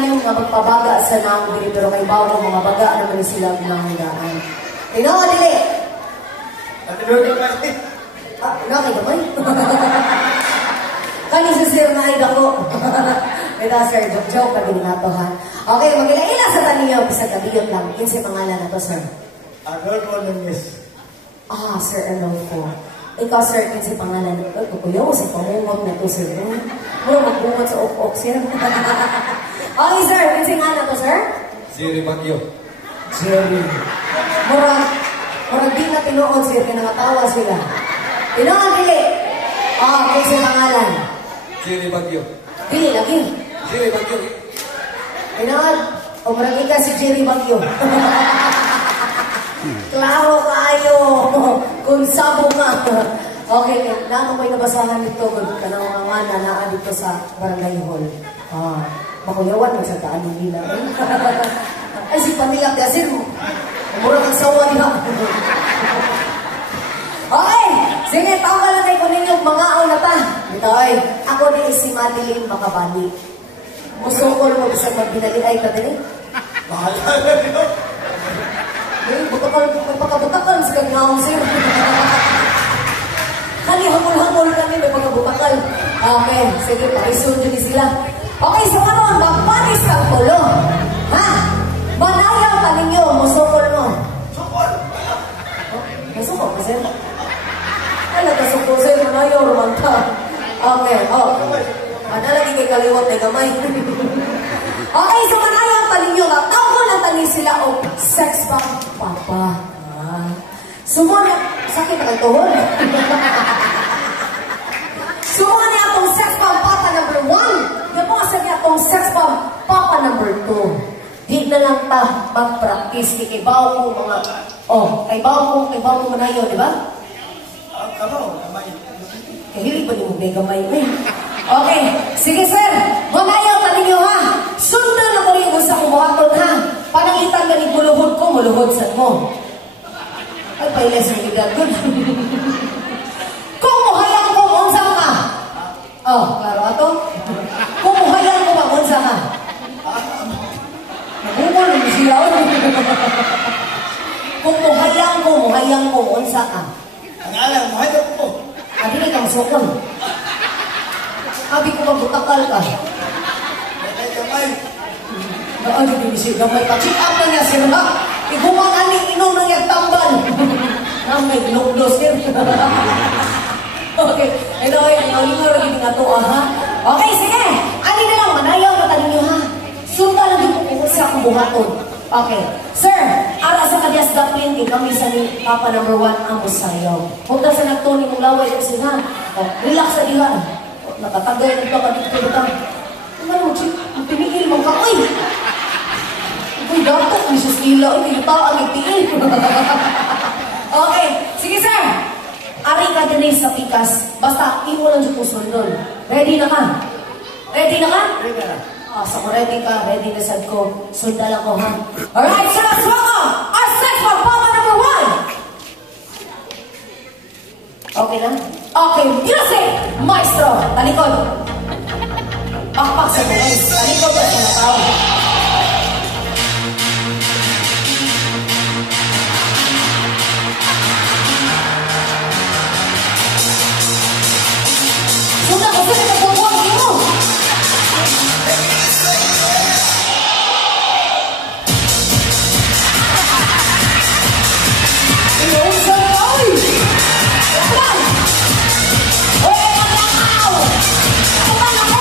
lalim nga magpabaga sa nang diri pero kay bawo mga baga naman sila ginahanggaan. Tinawa dili. Atulog ka man. Nakay gamay. Kani sa sir na ida ko. Ito sir, joke ka din nato ha. Okay, magila-ila sa taniyo bisag kabiyot lang. Kinsa pangalan nato sir? Adolfo Nunez. Sir Adolfo. Ikaw sir, kinsa pangalan nato? Kukuyaw sa pamungot na to sir. Mura magbungot sa ok-ok sir. Okay sir, kinsa nga nato sir? Jerry Bagyo. Jerry. Mura di na tinuod sir, kinangatawa sila. Tinuod dili. Kinsa pangalan? Jerry Bagyo. Dili lagi. Jerry Bagyo. Tinuod. Umragi ka si Jerry Bagyo. Klaro kayo. Kung sabo nga. Okay, naman ko'y nabasahan nito kung kanang mga naa dito sa barangay hall. Makuyawan mo sa taan ng nila. Ay, si Pamilak Yasin mo. Mura kang sawa na. Okay, sige, tawag lang kayo kung ninyong mga na ta. Ito ay, ako din si Madeline Makabali. Musukol mo sa magbinali ay ka din eh. Mahal ka na nyo. Pagkabutakan sa kanyang sir. Kali hamul-hamul kami, may pagkabutakal. Okay, sige, pakisun din sila. Okay, so ano, magpanis kang tulo. Ha? Manayaw ka ninyo, musukol mo. Sukol. Musukol ka, sir? Ay, nagkasukol, sir, manayaw, romanta. Okay, manalagi kay kaliwat na gamay. Okay, so manayaw ka ninyo, tawag lang tanin sila o sex bomb papa. Sumuna, sakit ang tuhod. Sumuna niya itong sex bomb papa number 1. Yan po kasi niya itong sex bomb papa number 2. Di na lang ta mag-practice kay bawo ko mga, kay bawo ko manayo, di ba? Gamay. Kahili pa niyo may gamay. Okay, sige sir, manayaw pa ninyo ha. Sundan na ko yung gusto kong buhaton ha. Panangitan ka ni muluhod ko, muluhod sa mo. Ay, pailas yung igagod. Kung muhayang ko, unsa ka? Klaro ato? Kung muhayang ko, unsa ka? Nagumol, sila. Kung muhayang ko, unsa ka? Ang alam, mahal ko. Adi na kang sukol. Abi ko mabutakal ka. Gamay. Ano din siya gamay pa? Check up na niya sir ha? Iguman aning inom na niya tambal. May ginuglo sir. Okay. Anyway, ang lingor lagi nga to ha? Okay, sige. Ani na lang, manayaw na tanin niyo ha? Sundan lang din po sa kubuhaton. Okay. Sir, ara sa Kadyas Daplin, kami sa ni Papa number 1 ang musayaw. Huwag na sa nagtuni mong laway kasi ha? Relax sa dihan. Natatagay na ito ka dito ka. Ano, chik, pinigil mong ka. Uy! Uy, dapat, Mrs. Ila. Uy, hindi pa ang itiin. Okay, sige sir. Ari ka din sa pikas. Basta, imo lang dyan po sundon. Ready na ka? Ready na ka? Ready na. So kung ready ka, ready na sad ko. Sundan lang ko ha. Alright, so let's welcome our sex bomb papa number 1. Okay lang? Okay, music! Maestro, talikod. Pakpak sa buhay. Talikod ka sa tao. Sundan ko sila nagbubuang mo. Iyon sa tao. Ako ba na mo?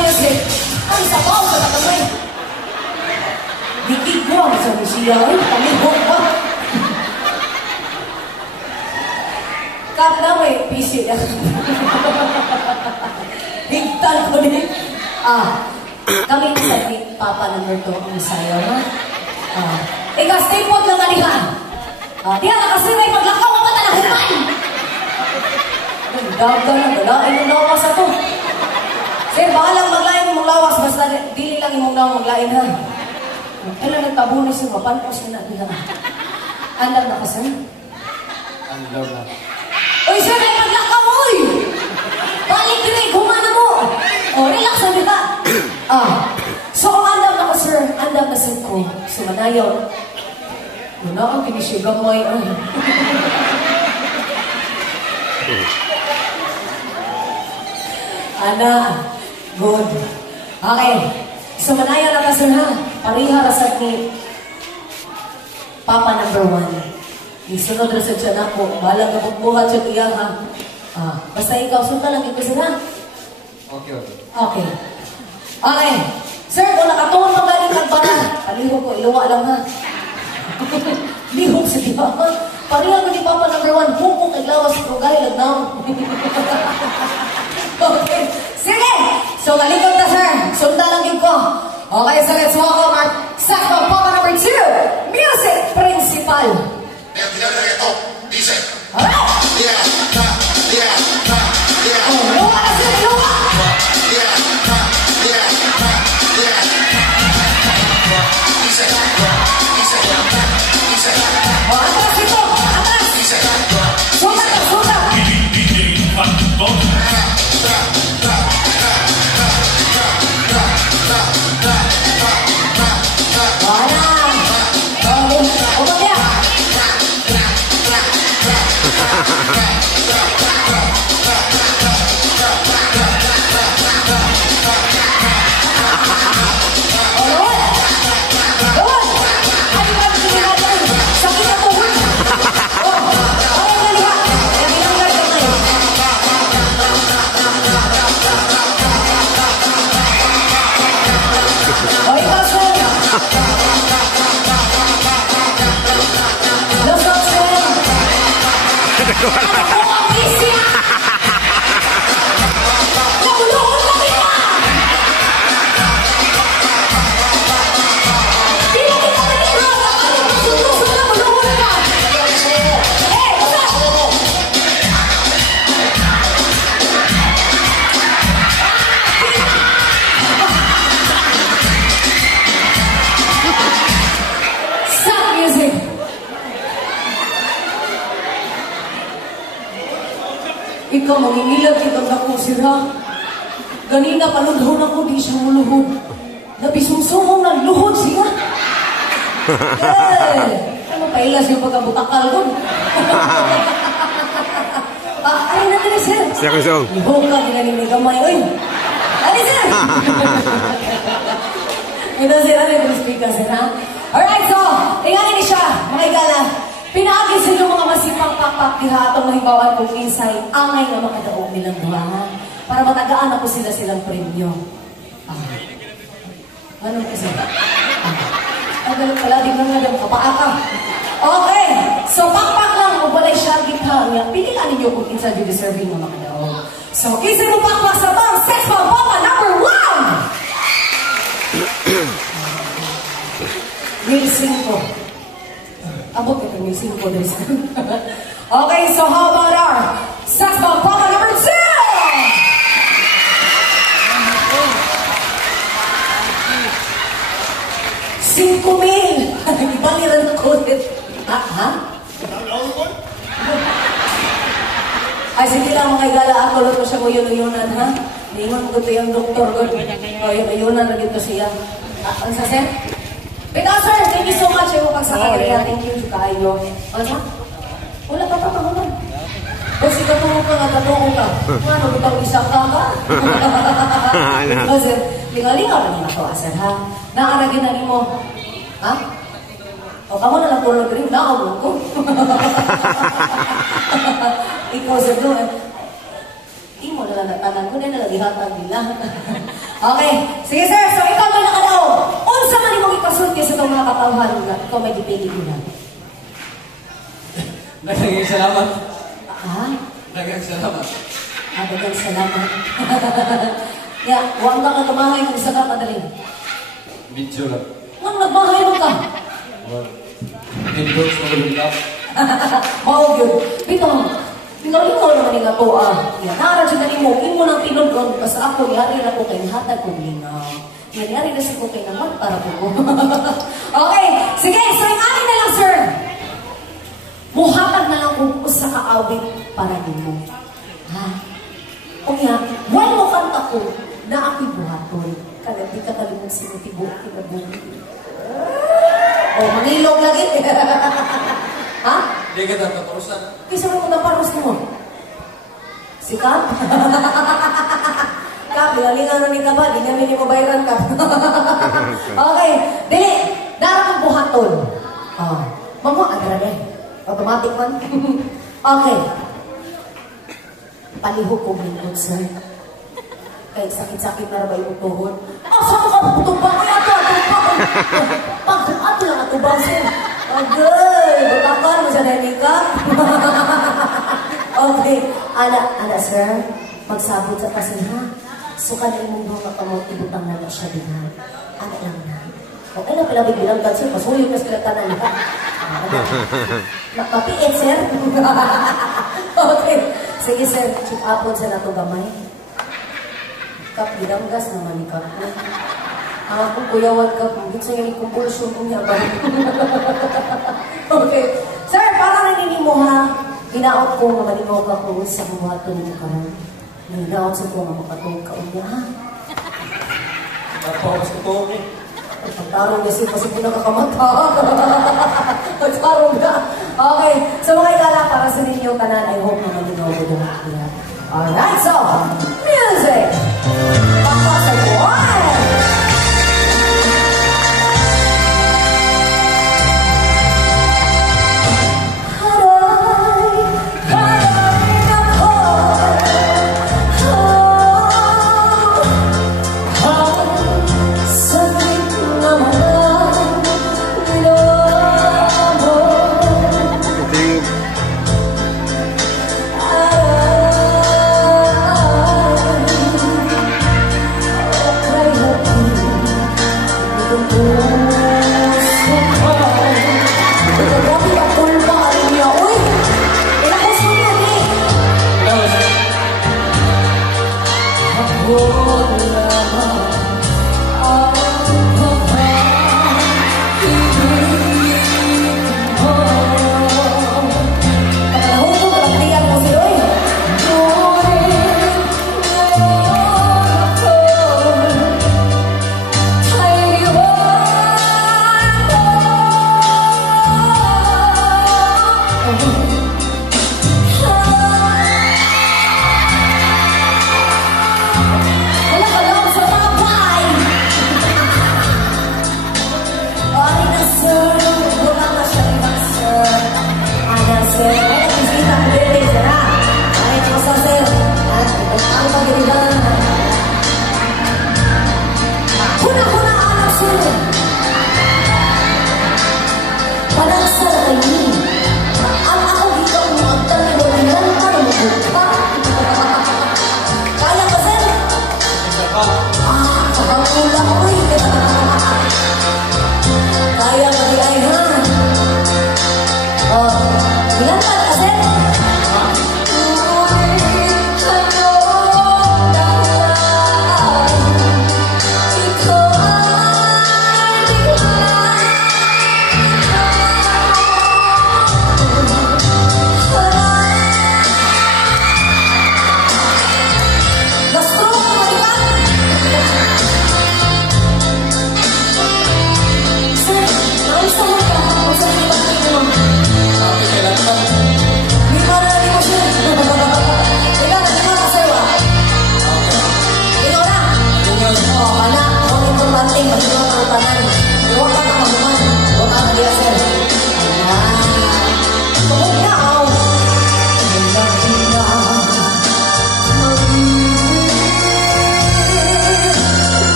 music. Ang sabaw sa tatamay. Dikigwang sa siya. Ay, palihok ba? Kap na may PC na. Higtan ko din. Kami sa Papa number 2 ang sayo, ha? Ika, stay put lang alihan. Diyan na kasi may maglakaw ang matalahuman. Nagdaga na, dalain yung lawas sa to. Sir, baka lang maglain mong lawas, basta dili lang yung mong maglain, ha? Kailan nagtabunan siya, mapanpos na natin lang. Andal na ka, sir? Andal na. Uy, sir, ay maglakaw, uy! Balik rin, humana mo! Relax na kita. So kung andam na ko, sir, andam na sir ko. So, manayaw. Muna ang kinisigang mo ay Ana, good. Okay. So, manayaw na ka, sir, ha? Pariha rasat ni Papa number 1. Isunod rasat siya na po. Balang kapagbuhat siya tiya, ha? Basta ikaw, sunta lang ito, sir, ha? Okay, okay. Okay. Okay. Sir, kung nakatuon pa galing nagbanan, palihog ko, iluwa lang, ha? Lihog sa diba? Parihan ko ni Papa number 1, hukong naglawas ko, gaya lagnaw. Okay. Sige! So, galikot na, sir. Sunta lang yun ko. Okay, so let's welcome our second Papa number 2, music principal. Alright! Luwa na, sir! Luwa! Atas ito! Atas! Sugat na! Sugat! Wala! Umagya! Ikaw, mangingilag kitang ako, sira. Ganina, paludhon ako, di siya muluhod. Nabisumsumong na luhod siya. Ano pailas yung pagkabutakal ko? Ay, natin, sir. Siya kayo, sir. Ihong ka, ginanin gamay. Uy! Ano, sir? Ito, sir, ano yung speaker, sir, ha? Alright, so, tingnan niyo siya, mga igala. Pinaagi sa inyo mga masipang papak-diha atong mahibawan kong insay angay nga makadaog nilang duha para matagaan ako silang premyo. Ano kasi? Ganun pala, di ba nga yung kapaaka? Okay, so pakpak lang kung walay siya githa niya, pinilaan ninyo kung insay yung deserving nga makadaog. So, isa mo pakpak sa bang sex bomb papa number 1! Wilson ko. Abot ka kami, sino po dahil sa... Okay, so how about our sex bomb papa number 2? 5,000! Ibaliran ko ulit. Ha? Ay, sige lang mga igala ako. Luto siya ko yun-yunan, ha? Niingon ko ito yung doktor ko. O, yun-yunan na dito siya. Ang sasya? Because sir, thank you so much yung pagsakaliya. Thank you kayo. Ano? Wala pa pa. Kasi katulog ka nga, katulog ka. Ano, bitaw isa ka ka? Kasi, lingalingaw na nito, sir, ha? Nakaragin na mo. Ha? O, kamo na lang tulog rin. Nakamog ko. Ikaw, sir, doon. Imo na lang natanan ko na nalagihatag nila. Okay. Sige, sir. So, ikaw may nakadaog. Unsa man imong ikasulti sa itong mga katawhan nga ikaw may dipili nila? Daghang salamat. Ha? Daghang salamat. Daghang salamat. Huwag ka kagamahay kung isa ka madaling. Video lang. Nang nagbahay mo ka? Endorse mo rin lang. Oh, good. Ikaw naman yung ato, nara dyan na mo, imo nang tinulon, basta ako, yari na ko kay hatag kong linaw. Yari na sa ko kay naman, para ko. Okay, sige, so yung akin na lang, sir. Muhatag na lang kung sa kaawit para din mo. Ha? O nga, why mo kanta ko na ako'y buhaton? Kaya di ka kalimang sinutibo, kinabungi. O, mangilog lagi. Ha? Hindi ka dapat parusan. Kisa mo na parus mo. Sikat? Kap, ilalingan na ni ka ba? Di namin mo bayaran ka. Okay. Dili. Dara kang buhaton. Mamu, agad eh. Automatic man. Okay. Palihog kong lingkod, sir. Kahit sakit-sakit na ba yung tuhod. Saan mo ka putong ba? Kaya ito, ato lang ato ba, sir? Agay, batakan mo sa nanika. Okay. Ana, sir. Magsabot sa pasin, ha? Suka na imong mga kamot, ibutang na siya din, ha? Ana lang na. Okay na pala bilang ka, sir. Pasulit na sila tanan, ha? Mapiit, sir. Okay. Sige, sir. Check upon sa nato gamay. Kap, gidanggas naman ni Kap. Kung kuyawan ka, kung gusto nga i-compulsion kong niya ba? Okay. Sir, para rin mo ha, hinaot ko nga malimaw ka kung sa buhato ni mo ka rin. Hinaot sa ko nga makatong ka niya, ha? Napawas ko po ako. Pagtarong kasi po nakakamata. Pagtarong na. Okay. So mga ikala, para sa ninyo kanan, I hope na malimaw ko doon. Alright, so, music! Papasay ko,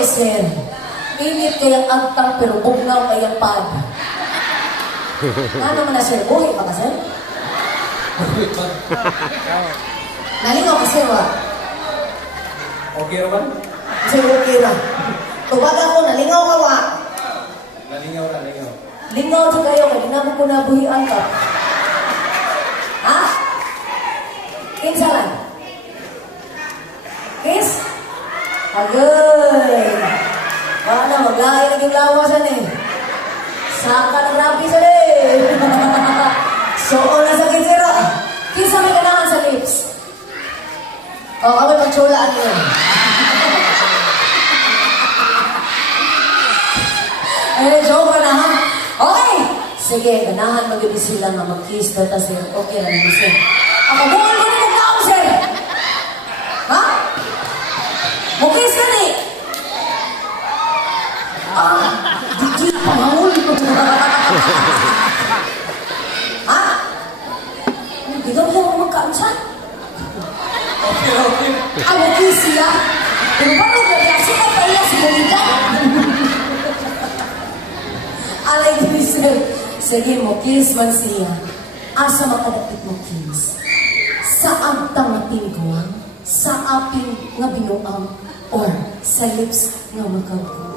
Okay, sir. Init kayang agtang pero bugnaw kayang pad. Ano naman na, sir? Buhay pa ka, sir? Wait, man. Nalingaw ka, sir, wa? Okay naman? Sir, okay na. Tubag ako, nalingaw ka, wa? Nalingaw na, nalingaw. Lingaw sa kayo, kanina mo ko nabuhian ka. Ha? Kinsa lang? Kiss? Agay! Baka na, maglahay na yung lawasan eh. Saka ng rapi sa eh. So, na sa kinsira. Kinsa may kailangan sa lips? O, kami magtsulaan yun. Eh, joke na ha? Okay! Sige, ganahan mag-ibig sila nga mag-kiss ka, sir. Okay na naman, sir. Ako, buwan mo na nagkaon, sir! Ha? Mag-kiss ka ni! Di pangahul ko. Ha? Hindi ka mo magkaon siya? Okay, okay. Mag-kiss sila? Pero paano gagasi ka pa iya si Bonita? Alay ni sir. Sige mo, kiss man siya. Asa makadapit mo, kiss. Sa agtang na piniguang, sa aping nga binuang, or sa lips nga magkaguan.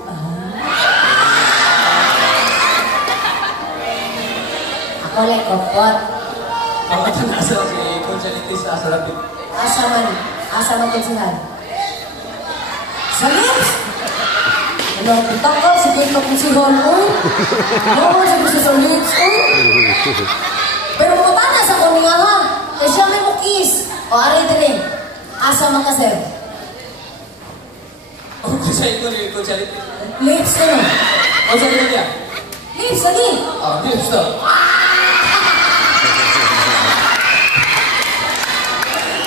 Ako like kapot. Bakit na nasa si Conchalitis sa salapit? Asa man kinsihan. Sa lips! Ano, punta ka, sige ka kung si Hon, oy. Oo, sabi siya sa lips, oy. Pero pumunta na sa kuningahan. Eh siya may mukis. O, aray din. Asa man ka, sir? Okay, sa ito ni Conchalitis. Lips, ano? O, sa ito niya? Lips, lagi. Ah, lips to.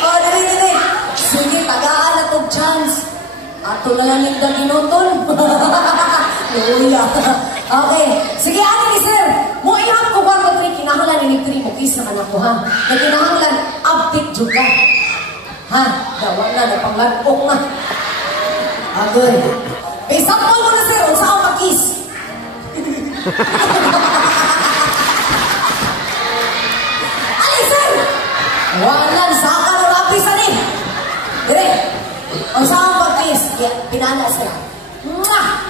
O, dali. Sige, tagaan na itong chance. Ato na lang yung daginotol. Luya. Okay. Sige, ate ni sir. Mo ihap ko 1, 2, 3. Kinahanglan ni 3 mo kiss na anak ko, ha? Na kinahanglan, update juga. Ha? Dawa na, napanglagpok na. Agad. Eh, sample mo na sir, kung saan mag-kiss. Ali, sir! Wala, saka na rapis na rin. Dire, kung saan mag-kiss, pinana sir. Mwah!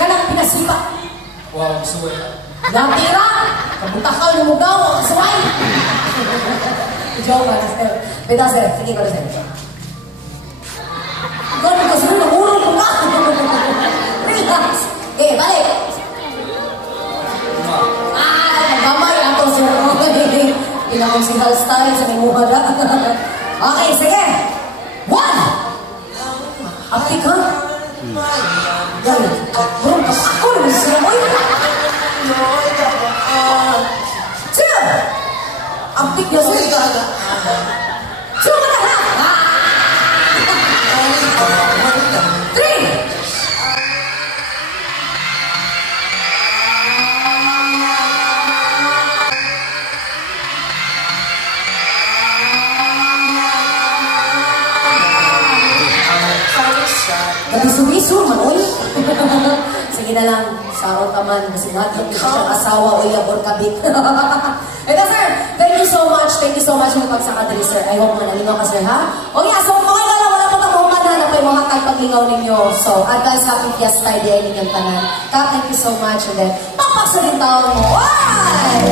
Kanang pinasipa. Wow, suway. Natira! Kabutakaw yung mugaw, suway! Joke na, sir. Pita, sir. Sige ko na, sir. Gano'n kasi rin, nangurong ko ka! Relax! Okay, balik! Nagmamay ako, sir. Pinakonsihal style sa mimuha na. Okay, sige! 1! Aptik, ha? Yan. Bro, ako naman siya. Oy! 2! Aptik na, sir. 2 mo na, ha? 3! Nabisumiso man, oy. Sige na lang, sarot ka man, kasi natin siyang asawa o yabor kabit. Ito sir, thank you so much sa pagsakadali sir. I hope manalingaw ka sir, ha? O yeah, so mga gala, wala po itong uman na po yung mga tagpaglingaw ninyo. So, advance happy fiesta day ninyong tanan. Thank you so much, and then, papak sa rin taon mo. Why?